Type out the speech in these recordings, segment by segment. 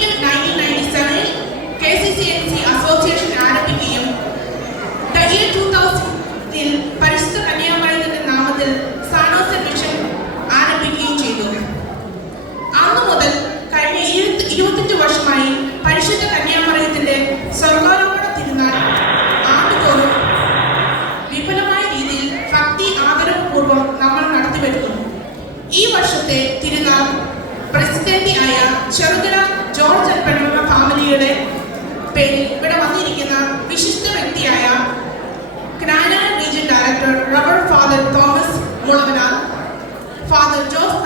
പിന്നീട് 1997 KCCNC association ആരംഭിക്കുകയും year 2000 പരിശുദ്ധ കന്യാമറിയത്തിന്റെ നാമത്തിൽ സാനോസ മിഷൻ ആരംഭിക്കുകയും ചെയ്തു. അന്നു മുതൽ കഴിഞ്ഞ 25 വർഷമായി പരിശുദ്ധ കന്യാമറിയത്തിന്റെ സ്വർഗാരോപണ തിരുനാൾ ആണ്ടുതോറും വിപുലമായ രീതിയിൽ ഭക്തി ആദരവപൂർവ്വം നമ്മൾ നടത്തിവരുന്നു. ഈ വർഷത്തെ തിരുനാൾ പ്രസിഡന്റായ ചെറുകിട ജോർജ് പെണ്ണമ്മ ഫാമിലിയുടെ പേരിൽ ഇവിടെ വന്നിരിക്കുന്ന വിശിഷ്ട വ്യക്തിയായ ക്നാനാ region director Rev Father Thomas Mulavanal, Father Jose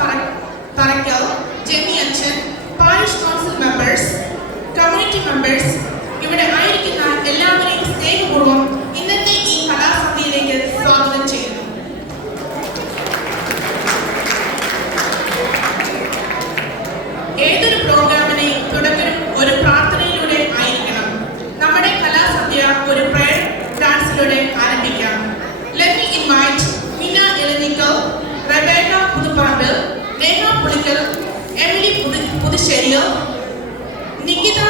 Tharakkal, Jemy അച്ഛൻ, parish council members, community members, ഇവിടെ ആയിരിക്കുന്ന എല്ലാവരെയും സ്നേഹപൂർവ്വം ഇന്നത്തെ ഈ കലാസന്ധ്യയിലേക്ക് സ്വാഗതം ചെയ്യുന്നു. ഏതൊരു പ്രോഗ്രാമിനെയും തുടക്കം ഒരു പ്രാർത്ഥനയിലൂടെ ആയിരിക്കണം. നമ്മുടെ കലാസന്ധ്യ ഒരു പ്രയർ ഡാൻസിലൂടെ ആരംഭിക്കാം. Let me invite Mina Elenikal, Rebecca Puduparandil, Neha Pulikal, Emily Pudisherial, Nikita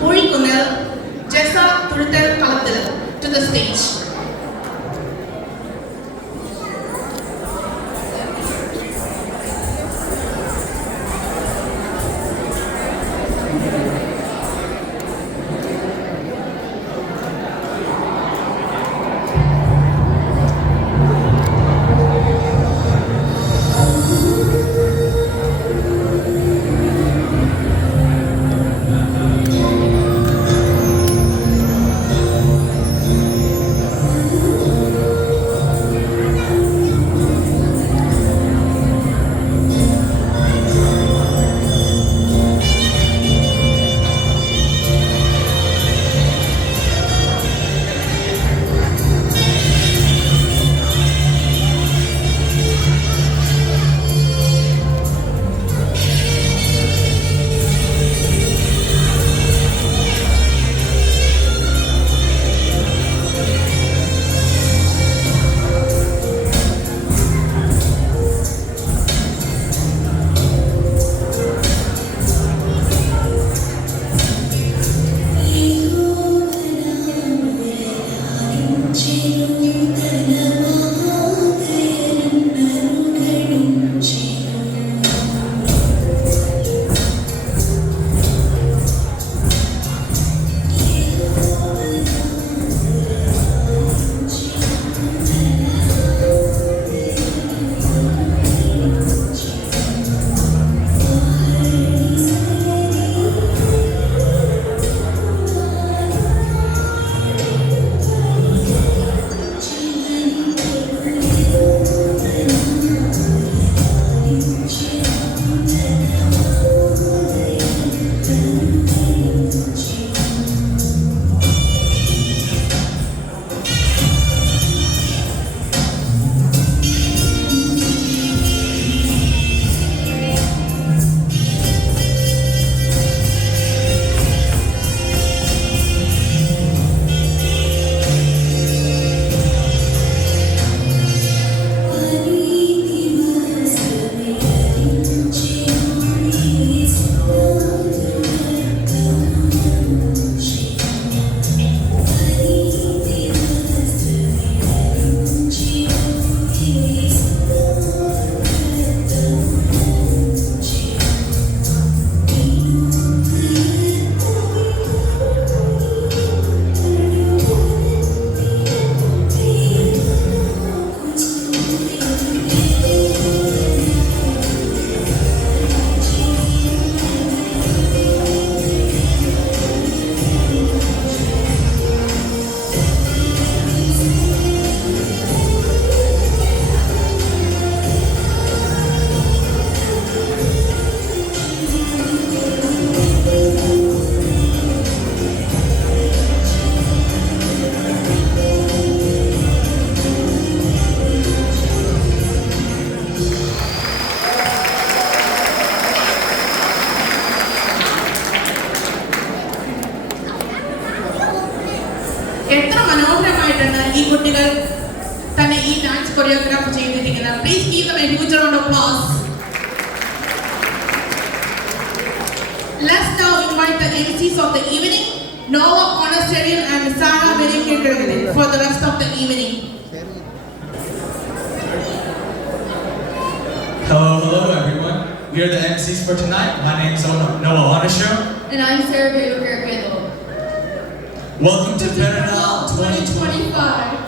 Purikunal, Jessa Thuruthal Kalathil to the stage. മനോഹരമായിട്ടാണ് ഈ കുട്ടികൾ തന്നെ ഈ ഡാൻസ് കൊറിയോഗ്രാഫ് ചെയ്തിരിക്കുന്നത്. Please give them a huge round of applause. invite the MCs of the evening, Noah Onasterian and Sarah Berikirkirgile for the rest of the evening. Hello everyone. We are the MCs for tonight. My name is Noah Onasterian. And I'm Sarah Berikirkirgile. Welcome to Biennale 2025.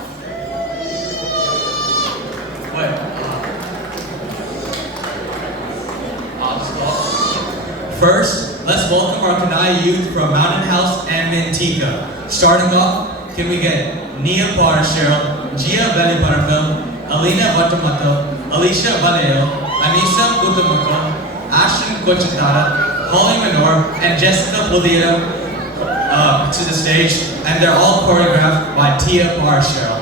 First, let's welcome our Kanai youth from Mountain House and Mintika. Starting off, can we get Nia Parashiro, Gia Veliparapil, Alina Vatamato, Alicia Valeo, Anisa Butamako, Ashton Kochitara, Holly Manor, and Jessica Polito to the stage, and they're all choreographed by Tia Parashiro.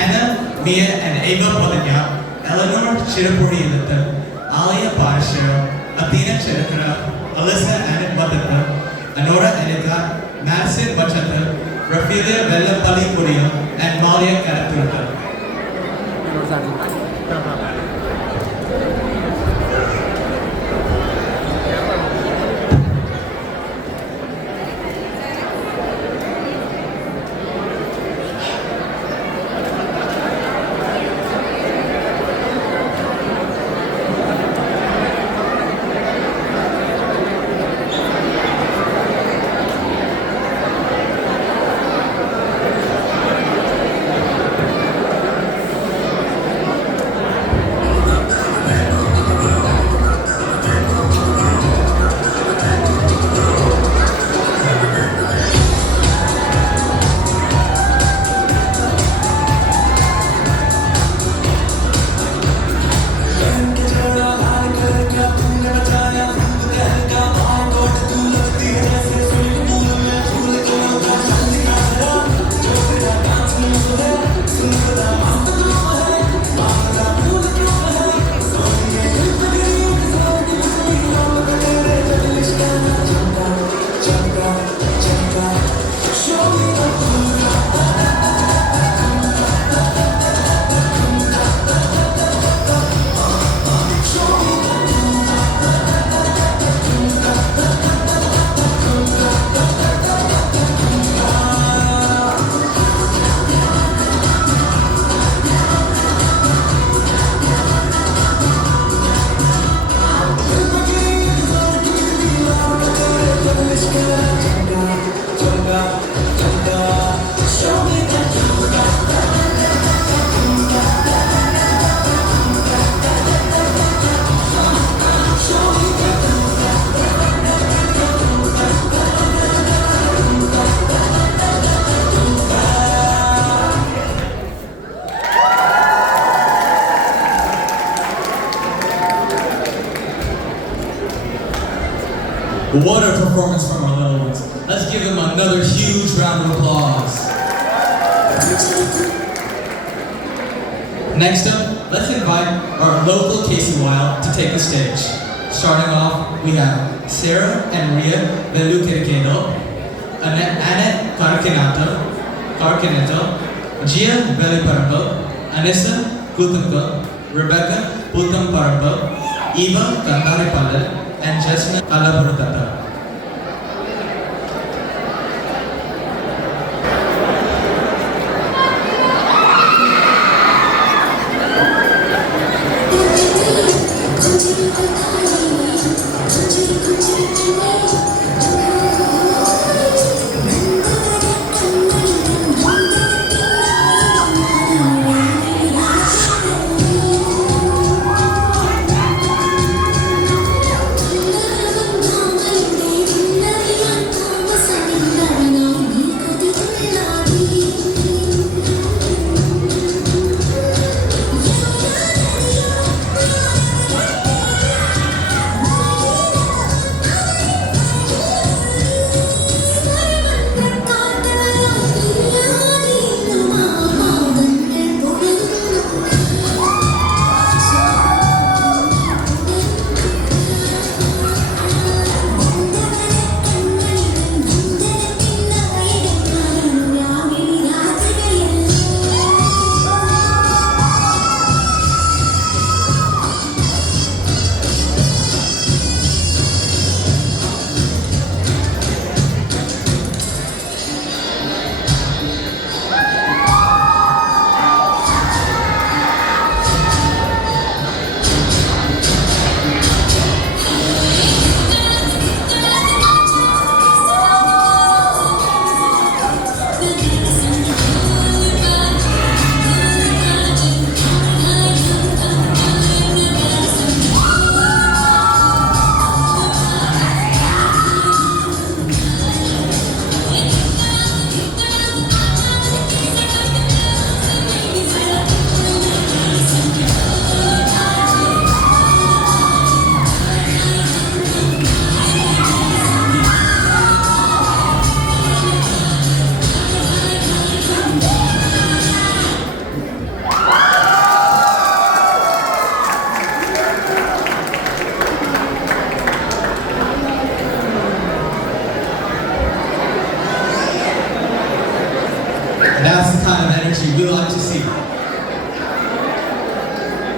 Hannah, Mia, and Ava Polanya, Eleanor Chirapuri Ilitha, Alia Parashiro, Athena Chirapura, Alyssa Anit Matata, Anora Anita, Madison Bachata, Rafilia Bella Pali Purio, and Malia Karaturata. What a performance from our little ones. Let's give them another huge round of applause. Next up, let's invite our local Casey Wild to take the stage. Starting off, we have Sarah and Ria Velukirikedo, Annette Carcaneto, Gia Veliparabo, Anissa Kutumko, Rebecca Putamparabo, Eva Kantaripalal, and Jasmine Alaburutata.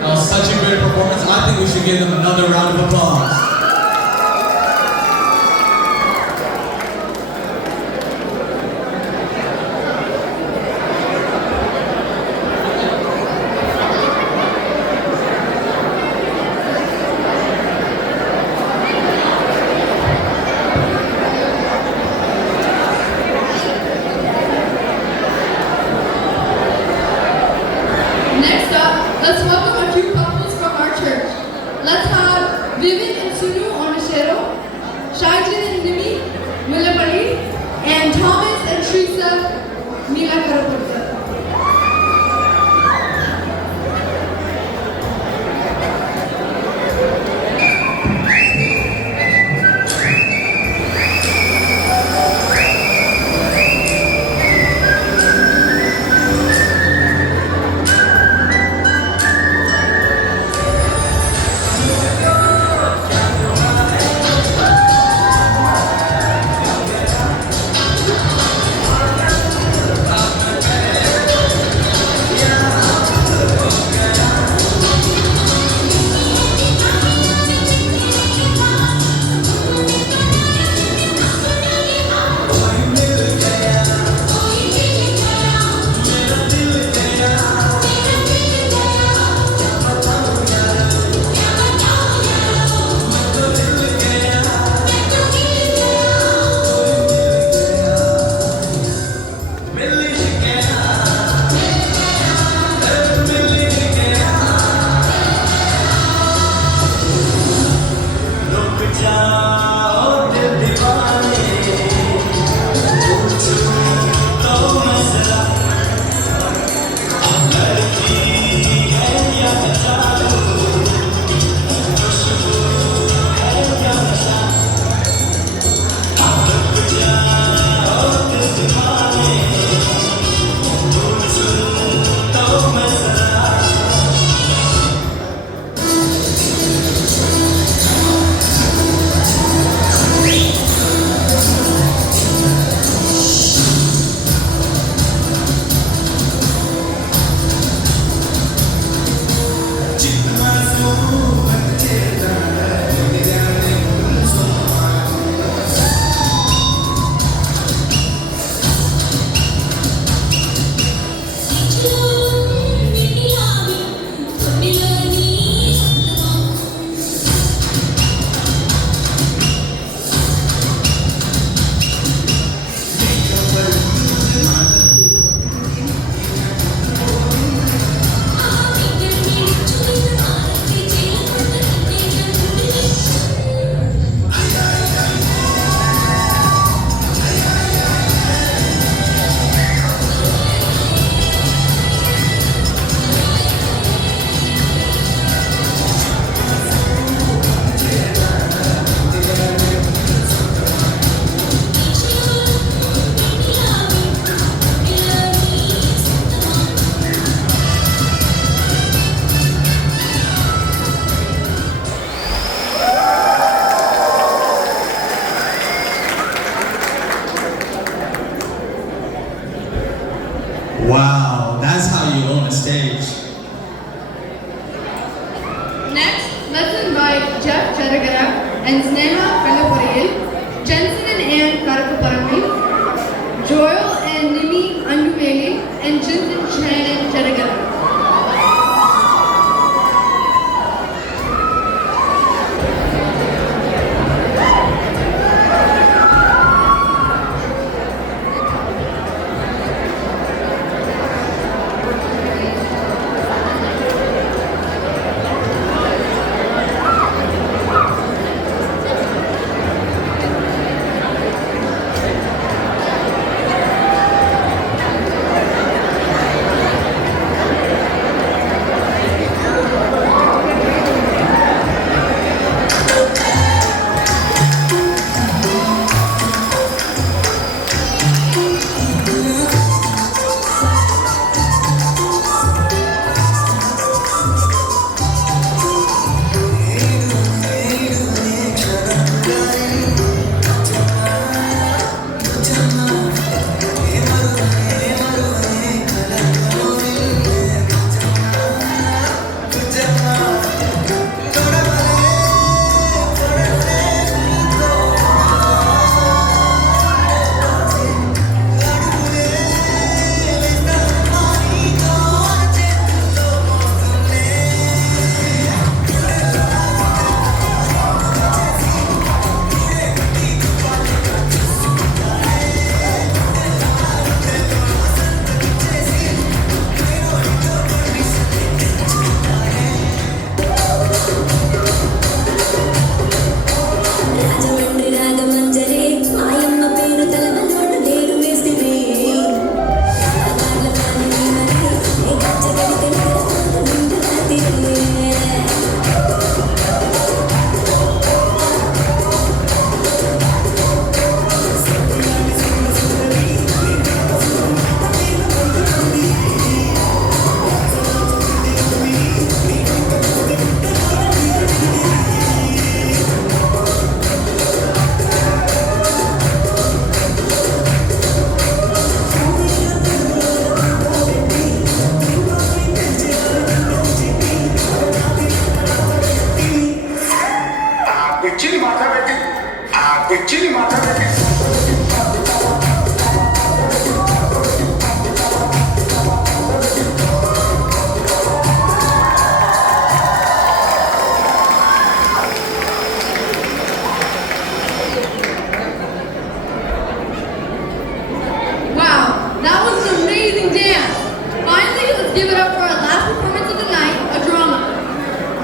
That was such a great performance. I think we should give them another round of applause. Next up, let's welcome a few couples from our church. Let's have Vivian and Sunu Onashero, Shaijin and Nimi Millapalli, and Thomas and Teresa Mila Karapurta.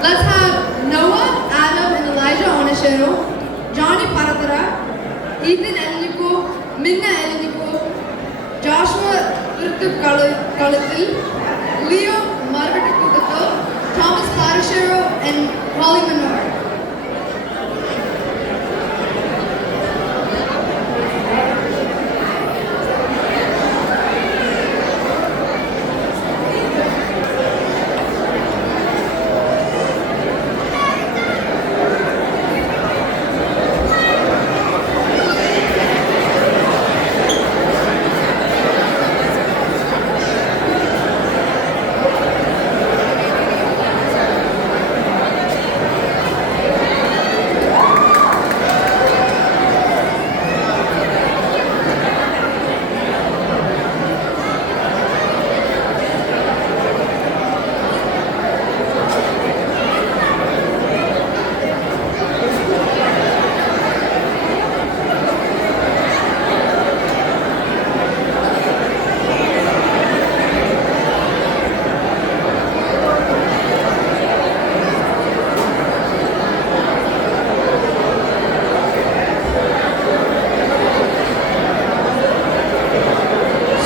Let's have Noah, Adam, and Elijah Onashero, Johnny Paratara, Ethan Elenico, Minna Elenico, Joshua Rithu Kalathil, Leo Marvatakudato, Thomas Parashero, and Holly Manor.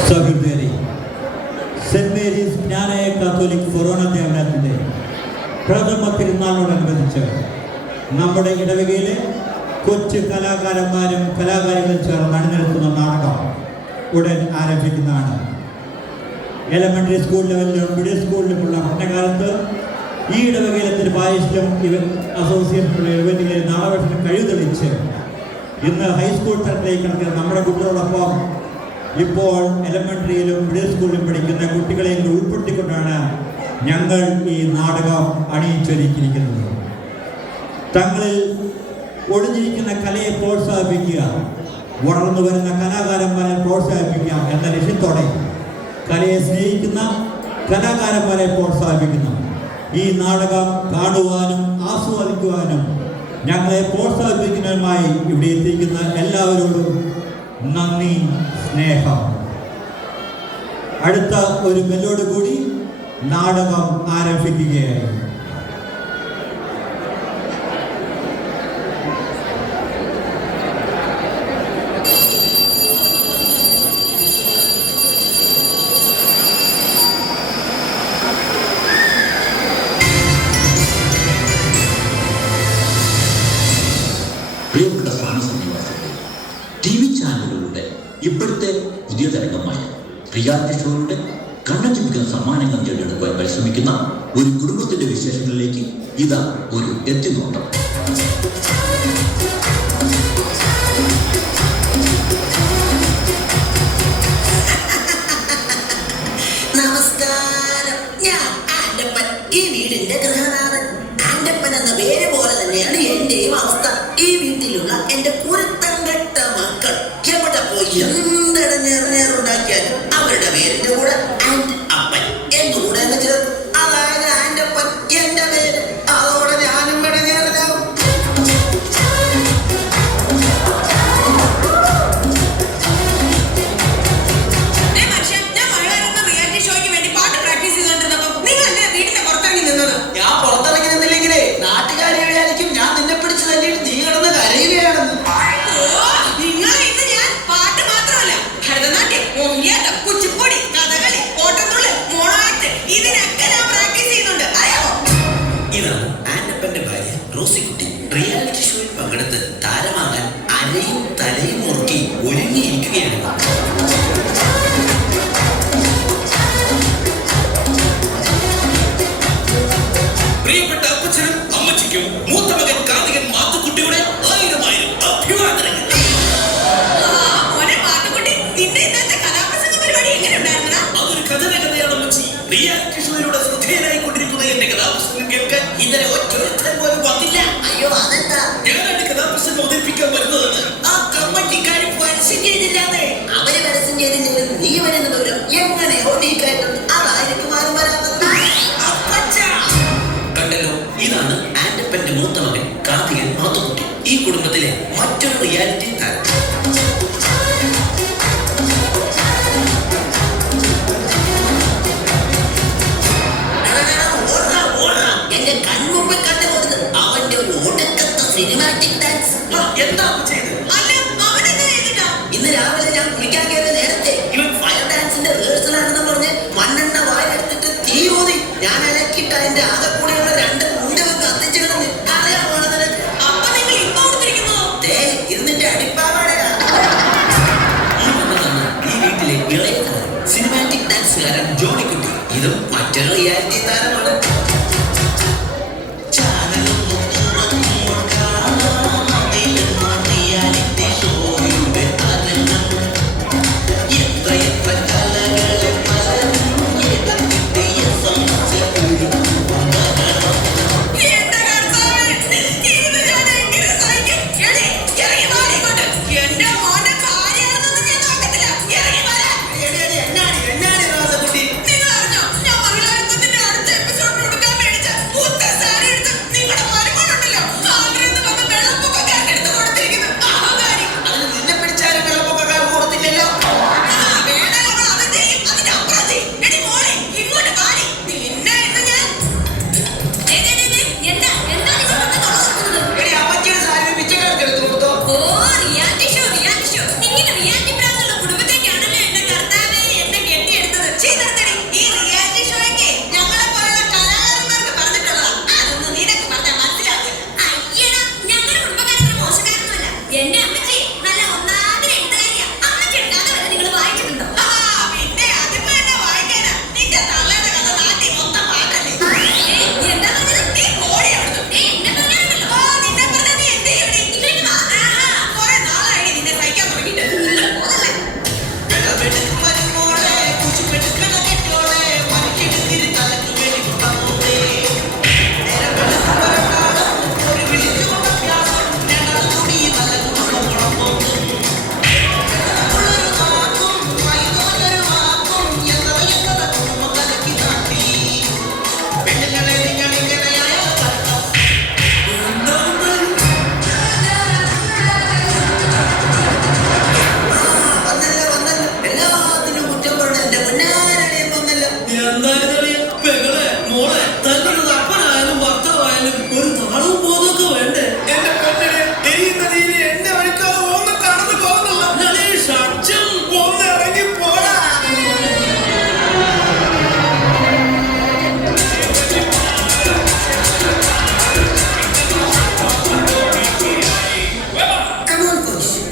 സഹോദരി saint Mary's ജ്ഞാനായ Catholic ഫൊറോന ദേവനത്തിൻ്റെ പ്രഥമ തിരുനാളിനോടനുബന്ധിച്ച് നമ്മുടെ ഇടവകയിലെ കൊച്ചു കലാകാരന്മാരും കലാകാരികളും ചേർന്ന് അണിനിരത്തുന്ന നാടകം ഉടൻ ആരംഭിക്കുന്നതാണ്. Elementary school ലെവലിലും middle സ്കൂളിലുമുള്ള പഠനകാലത്ത് ഈ ഇടവകയിലെ തിരുവായിഷ്ടം അസോസിയേഷനുള്ള ഇവന്റുകളിൽ നാടകത്തിന് കഴിവ് തെളിയിച്ച് ഇന്ന് ഹൈസ്കൂൾ തലത്തിലേക്ക് കടക്കുന്ന നമ്മുടെ കുട്ടികളോടൊപ്പം ഇപ്പോൾ എലമെൻ്ററിയിലും മിഡിൽ സ്കൂളിലും പഠിക്കുന്ന കുട്ടികളെ ഉൾപ്പെടുത്തിക്കൊണ്ടാണ് ഞങ്ങൾ ഈ നാടകം അണിയിച്ചൊരുക്കിയിരിക്കുന്നത്. തങ്ങളിൽ ഒളിഞ്ഞിരിക്കുന്ന കലയെ പ്രോത്സാഹിപ്പിക്കുക, വളർന്നു വരുന്ന കലാകാരന്മാരെ പ്രോത്സാഹിപ്പിക്കുക എന്ന ലക്ഷ്യത്തോടെ കലയെ സ്നേഹിക്കുന്ന കലാകാരന്മാരെ പ്രോത്സാഹിപ്പിക്കുന്നു. ഈ നാടകം കാണുവാനും ആസ്വദിക്കുവാനും ഞങ്ങളെ പ്രോത്സാഹിപ്പിക്കുന്നതിനുമായി ഇവിടെ എത്തിക്കുന്ന എല്ലാവരോടും നന്ദി, സ്നേഹം. അടുത്ത ഒരു ബെല്ലോട് കൂടി നാടകം ആരംഭിക്കുകയായി. പ്രിയപ്പെട്ട സ്ഥാനസന്നിവാസികളെ, ടി വി ചാനലുകളുടെ ഇപ്പോഴത്തെ പുതിയ തരംഗമായ റിയാലിറ്റി ഷോയുടെ കണ്ണഞ്ചിപ്പിക്കുന്ന സമ്മാനങ്ങൾ നേടിയെടുക്കുവാൻ പരിശ്രമിക്കുന്ന ഒരു കുടുംബത്തിന്റെ വിശേഷങ്ങളിലേക്ക് ഇതാ ഒരു എത്തിനോട്ടം. നമസ്കാരം, ഞാൻ ആൻഡപ്പൻ, ഈ വീടിന്റെ ഗൃഹനാഥൻ. ആൻഡപ്പൻ എന്ന പേര് പോലെ തന്നെയാണ് എന്റെയും അവസ്ഥ. ഈ വീട്ടിലുള്ള എന്റെ കുരുത്തം കെട്ട മക്കൾ എവിടെ പോയി എന്തിടഞ്ഞേറുണ്ടാക്കിയാലും അവരുടെ പേരിന്റെ കൂടെ ആൻഡ് അപ്പൻ എന്നുകൂടെ എന്ന് ചേർത്ത്, അതായത് ആൻഡപ്പൻ എന്റെ പേര്. അതോടെ ഞാനും ഇടഞ്ഞേറിലാവും. ഞാൻ പുറത്തിറങ്ങി നിന്നില്ലെങ്കിലേ നാട്ടുകാരെ വിചാരിക്കും ഞാൻ നിന്നെ പിടിച്ച് തല്ലിയിട്ട് നീ കിടന്ന് കരയുകയാണെന്ന്. ഇതാണ് ആൻഡപ്പന്റെ ഭാര്യ റോസിക്കുട്ടി. റിയാലിറ്റി ഷോയിൽ പങ്കെടുത്ത് താരമാകാൻ അരയും തലയും മുറുക്കി ഒരുങ്ങിയിരിക്കുകയാണ്. പ്രിയപ്പെട്ട അപ്പച്ചനും അമ്മച്ചിക്കും മൂത്ത മകൻ കാർത്തികൻ മാത്തുക്കുട്ടിയുടെ 1000 അഭിവാദനങ്ങൾ. അതൊരു കഥനകഥയാണ് അമ്മച്ചി. റിയാലിറ്റി ഷോയിലൂടെ ശ്രദ്ധേയനായി കൊണ്ടിരിക്കുന്ന എന്റെ കഥാപ്രസംഗം കേൾക്കാൻ ഇന്നലെ ഒറ്റൊരുത്തൻ പോലും വന്നില്ല. അയ്യോ, അതെന്താ? ഞാൻ എന്റെ കഥാപ്രസംഗം അവതരിപ്പിക്കാൻ വരുന്നതെന്ന് ആ കമ്മറ്റിക്കാർ പരസ്യം ചെയ്തില്ലാതെ. അവര് പരസ്യം ചെയ്തില്ലെങ്കിൽ നീ വരുന്ന വിവരം എങ്ങനെയോ നീ കേട്ടത്. അതായിരിക്കും ആരും വരാത്തത്. കണ്ടല്ലോ, ഇതാണ് ആൻഡപ്പന്റെ മൂത്ത മകൻ കാർത്തികൻ മാത്തുക്കുട്ടി, ഈ കുടുംബത്തിലെ മറ്റൊരു റിയാലിറ്റി താരം. എന്റെ കൺമുമ്പ് സിനിമാറ്റിക് ഡാൻസ്. എന്താ ചെയ്ത്? ഇന്ന് രാവിലെ ഞാൻ കുളിക്കാൻ കയറിയ നേരത്തെ ഇവൻ ഫയർ ഡാൻസിന്റെ റിഹേഴ്സൽ ആണെന്ന് പറഞ്ഞ് മണ്ണെണ്ണ വായിലെടുത്തിട്ട് തീ ഊതി. ഞാൻ ഇലക്കിട്ട് അതിന്റെ ആകെ കൂടെയുള്ള 2 മുണ്ടകൾ കത്തിച്ചു കളഞ്ഞ്. അറിയാമോ നിനക്ക്? ദേ, ഇതിന്റെ അടിപ്പാവാടയാ. ഈ വന്നതാണ് ഈ വീട്ടിലെ ഇളയ താരം, സിനിമാറ്റിക് ഡാൻസുകാരൻ ജോണിക്കുട്ടി. ഇതും മറ്റൊരു റിയാലിറ്റി താരമാണ്.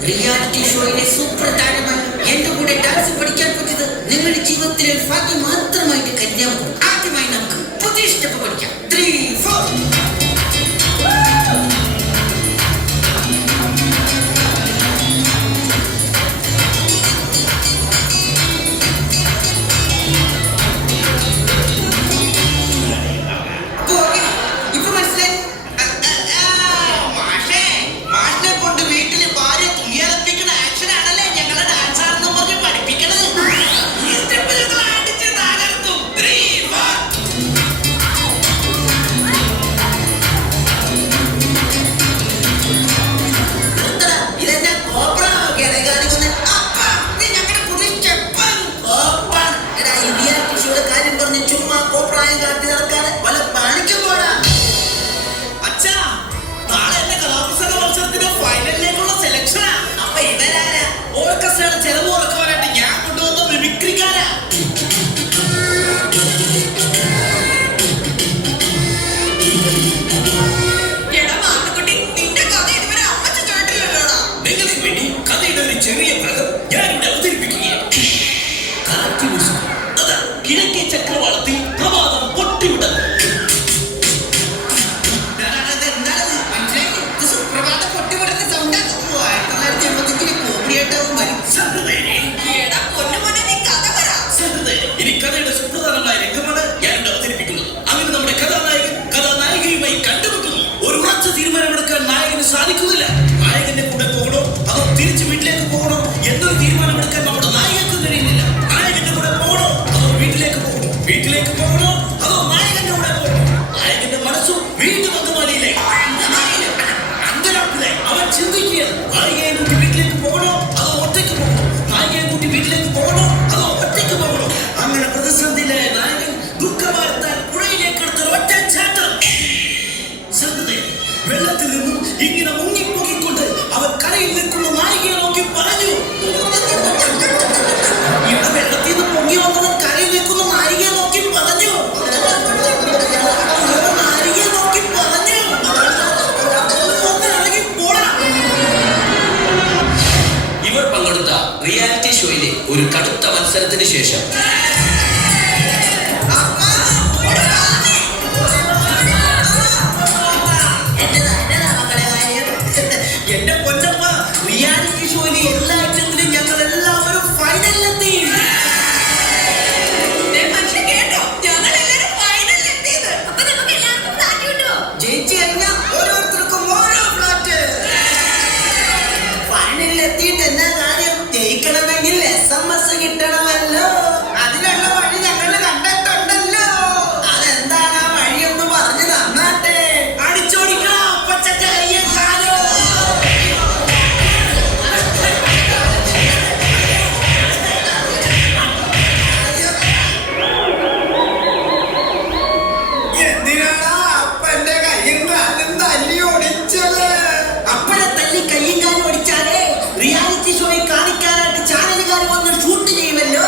റിയാലിറ്റി ഷോയിലെ സൂപ്പർ താരമായി എന്റെ കൂടെ ഡാൻസ് പഠിക്കാൻ പറ്റിയത് നിങ്ങളുടെ ജീവിതത്തിലെ ഭാഗ്യം മാത്രമായിട്ട് കരുതിയാൽ മതി. ആദ്യമായി നമുക്ക് പുതിയ സ്റ്റെപ്പ് പഠിക്കാം. 3, 4. ഇങ്ങനെ മുങ്ങിപ്പൊക്കിക്കൊണ്ട് അവൻ കരയിൽ നിൽക്കുന്ന നായികയെ നോക്കി പറഞ്ഞു. ഇവിടെ വെള്ളത്തിൽ നിന്ന് പൊങ്ങി വന്നവൻ കരയിൽ നിൽക്കുന്ന നായികയെ നോക്കി പറഞ്ഞു. നായികയെ നോക്കി പറഞ്ഞു. ഇവർ പങ്കെടുത്ത റിയാലിറ്റി ഷോയിലെ ഒരു കടുത്ത മത്സരത്തിന് ശേഷം എന്റെ പൊന്നപ്പ, റിയാലിറ്റി ഷോയിലെ എല്ലാ ഐറ്റത്തിലും ഞങ്ങൾ എല്ലാവരും ഫൈനലിലെത്തി. ജയിച്ചു കഴിഞ്ഞാൽ ഓരോരുത്തർക്കും ഓരോ ഫ്ലാറ്റ്. ഫൈനലിലെത്തിയിട്ട് എന്നാ കാര്യം? ജയിക്കണമെങ്കിൽ SMS കിട്ടണമല്ലോ. അതിനുള്ള വഴി ഞങ്ങൾ കണ്ടിട്ടുണ്ടല്ലോ. അതെന്താണ് ആ വഴിയൊന്ന് പറഞ്ഞു തന്നാട്ടെ. അടിച്ചോടിക്കണം അപ്പച്ചക്ക കയ്യും കാലോ. എന്തിനാണ് അപ്പന്റെ കയ്യും കാലും തല്ലി ഓടിച്ചത്? അപ്പനെ തല്ലി കയ്യും കാലും ഓടിച്ചാലേ റിയാലിറ്റി ഷോയിൽ കാണിക്കാനായിട്ട് ചാനലുകാർ വന്ന് ഷൂട്ട് ചെയ്യുമല്ലോ.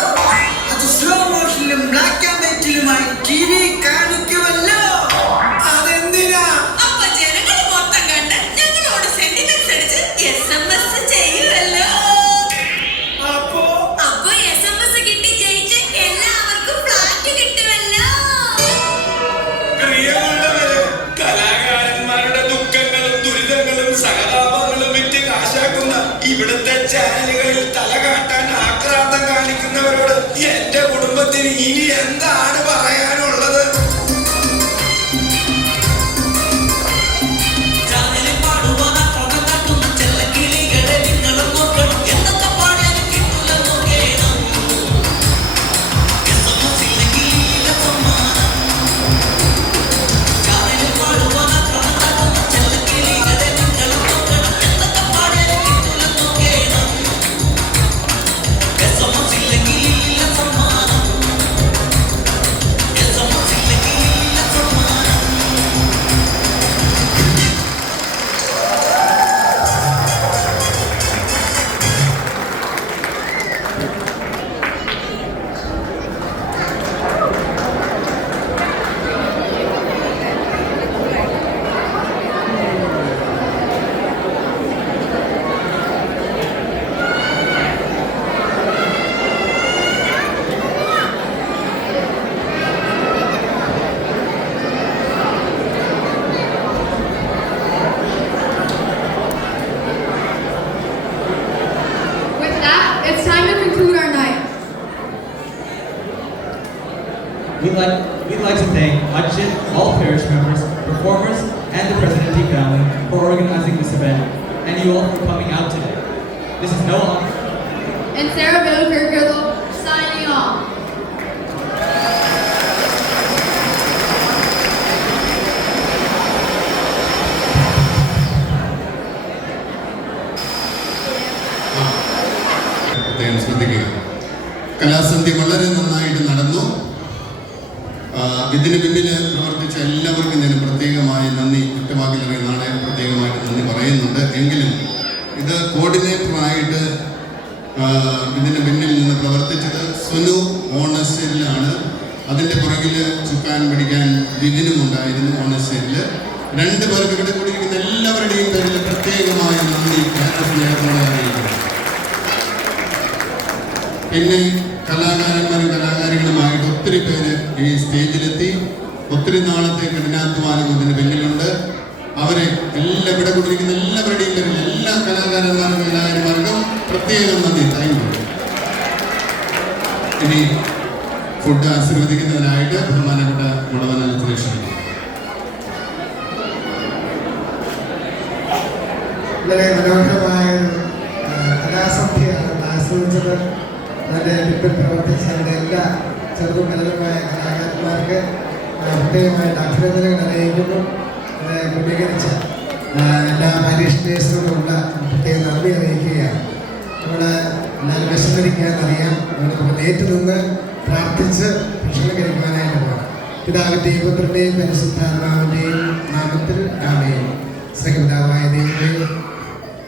അത് സ്ലോ മോഷനിലും ബ്ലാക്ക് ആൻഡ് വൈറ്റിലുമായി TV കാണിക്കുമല്ലോ. അതെന്തിനാ? അപ്പൊ ജനങ്ങൾ മൊത്തം കണ്ട് ഞങ്ങളോട് സെന്റിമെന്റ്സ് അടിച്ച് SMS ചെയ്യുമല്ലോ. അപ്പോ SMS കിട്ടി ജയിച്ച് എല്ലാവർക്കും ഫ്ലാറ്റ് കിട്ടുമല്ലോ. പ്രിയമുള്ളവരെ, കലാകാരന്മാരുടെ ദുഃഖങ്ങളും ദുരിതങ്ങളും സഹതാപങ്ങളും വിറ്റ് കാശാക്കുന്ന ഇവിടുത്തെ ചാനലുകളിൽ തല കാട്ടാൻ ആക്രാന്തം കാണിക്കുന്നവരോട് എന്റെ കുടുംബത്തിന് ഇനി എന്താണ് പറയാനുള്ളത്? ചാനലിൽ പാടുവാൻ ആക്രാന്തം കാട്ടുന്ന ചെല്ലക്കിളികളെ നിങ്ങളും നോക്കണം. എന്തൊക്കെ പാടിയാലും കിട്ടൂലെന്നോ കേണം. SMS ഇല്ലെങ്കിൽ ഇല്ല സമ്മാനം. ചാനലിൽ പാടുവാൻ ആക്രാന്തം കാട്ടുന്ന ചെല്ലക്കിളികളെ നിങ്ങളും നോക്കണം. എന്തൊക്കെ പാടിയാലും കിട്ടൂലെന്നോ കേണം. SMS ഇല്ലെങ്കിൽ ഇല്ല സമ്മാനം. SMS ഇല്ലെങ്കിൽ ഇല്ല സമ്മാനം. With that, it's time to conclude our night. We'd like to thank Ajit, all parish members, performers, and the President family for organizing this event, and you all for coming out today. This is Noah. And Sarah Villarreal signing off. പ്രത്യേകം ശ്രദ്ധിക്കുക. കലാസന്ധ്യ വളരെ നന്നായിട്ട് നടന്നു. ഇതിന് പിന്നിൽ പ്രവർത്തിച്ച എല്ലാവർക്കും ഞാൻ പ്രത്യേകമായി നന്ദി ഒറ്റവാക്കിലിറങ്ങി നാളെ പ്രത്യേകമായിട്ട് നന്ദി പറയുന്നുണ്ട്. എങ്കിലും ഇത് കോർഡിനേറ്ററായിട്ട് ഇതിന് പിന്നിൽ നിന്ന് പ്രവർത്തിച്ചത് സുനു ഓണശ്ശേരിലാണ്. അതിൻ്റെ പുറകിൽ ചുക്കാൻ പിടിക്കാൻ വിപിനും ഉണ്ടായിരുന്നു ഓണശ്ശേരിൽ. രണ്ട് പേർക്ക് ഇവിടെ കൂടിയിരിക്കുന്ന എല്ലാവരുടെയും പേരിൽ പ്രത്യേകമായ നന്ദി സ്നേഹത്തോടെ അറിയിക്കുന്നു. പിന്നെ കലാകാരന്മാരും കലാകാരികളുമായിട്ട് ഒത്തിരി പേര് ഈ സ്റ്റേജിലെത്തി. ഒത്തിരി നാളത്തെ കഠിനാധ്വാനം ഇതിന് പിന്നിലുണ്ട്. അവരെ എല്ലാം ഇവിടെ കൊണ്ടിരിക്കുന്ന എല്ലാവരുടെയും പേരിൽ എല്ലാ കലാകാരന്മാർക്കും കലാകാരിമാർക്കും പ്രത്യേകം നന്ദി. Thank you. ഇനി ഫുഡ് ആശീർവദിക്കുന്നതിനായിട്ട് ബഹുമാനപ്പെട്ട മുളവനാൽ ക്ഷണിക്കുന്നു. വളരെ മനോഹരമായ കലാസന്ധ്യയാണ് ആസ്വദിച്ചത്. അതിൻ്റെ പിന്നിൽ പ്രവർത്തിച്ച അതിൻ്റെ എല്ലാ ചെറുതും വലുതുമായ കലാകാരന്മാർക്ക് പ്രത്യേകമായിട്ട് അഭിനന്ദനങ്ങൾ അറിയിക്കുന്നു. അത് ക്രമീകരിച്ച എല്ലാ പാരീഷണേഴ്സിനോടുള്ള പ്രത്യേക നന്ദി അറിയിക്കുകയാണ്. നമ്മൾ എല്ലാവരും വിശന്നിരിക്കാനറിയാം. നമുക്ക് നേരിട്ട് നിന്ന് പ്രാർത്ഥിച്ച് ഭക്ഷണം കഴിക്കുവാനായിട്ട് പോകണം. പിതാവിൻ്റെയും പുത്രൻ്റെയും പരിശുദ്ധാത്മാവിൻ്റെയും നാമത്തിൽ ആമേൻ. സ്നേഹപിതാവായ ദൈവമേ,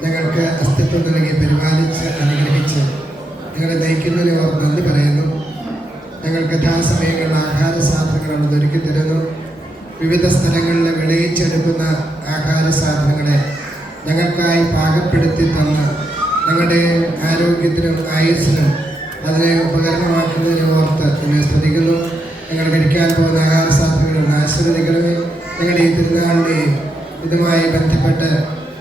ഞങ്ങൾക്ക് അസ്തിത്വം നൽകി പരിപാലിച്ച് അനുഗ്രഹിച്ച് ഞങ്ങളെ നയിക്കുന്നതിന് ഓർത്ത് നന്ദി പറയുന്നു. ഞങ്ങൾക്ക് യഥാസമയങ്ങളിൽ ആഹാര സാധനങ്ങൾ ഒരുക്കി തരുന്നു. വിവിധ സ്ഥലങ്ങളിൽ വിളയിച്ചെടുക്കുന്ന ആഹാര സാധനങ്ങളെ ഞങ്ങൾക്കായി പാകപ്പെടുത്തി തന്ന് ഞങ്ങളുടെ ആരോഗ്യത്തിനും ആയുസ്സിനും അതിനെ ഉപകരണമാക്കുന്നതിനെ ഓർത്ത് എന്നെ സ്തുതിക്കുന്നു. ഞങ്ങൾ കഴിക്കാൻ പോകുന്ന ആഹാര സാധനങ്ങൾ ആശീർവദിക്കണമേ. ഞങ്ങളുടെ ഈ തിരുനാളിനെയും ഇതുമായി ബന്ധപ്പെട്ട്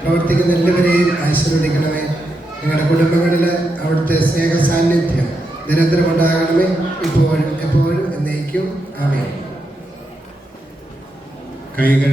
പ്രവർത്തിക്കുന്ന എല്ലാവരെയും ആശീർവദിക്കണമേ. ഞങ്ങളുടെ കുടുംബങ്ങളിൽ അവിടുത്തെ സ്നേഹ സാന്നിധ്യം നിരന്തരമുണ്ടാകണമേ, ഇപ്പോഴും എപ്പോഴും എന്നേക്കും. ആമേൻ. കൈകൾ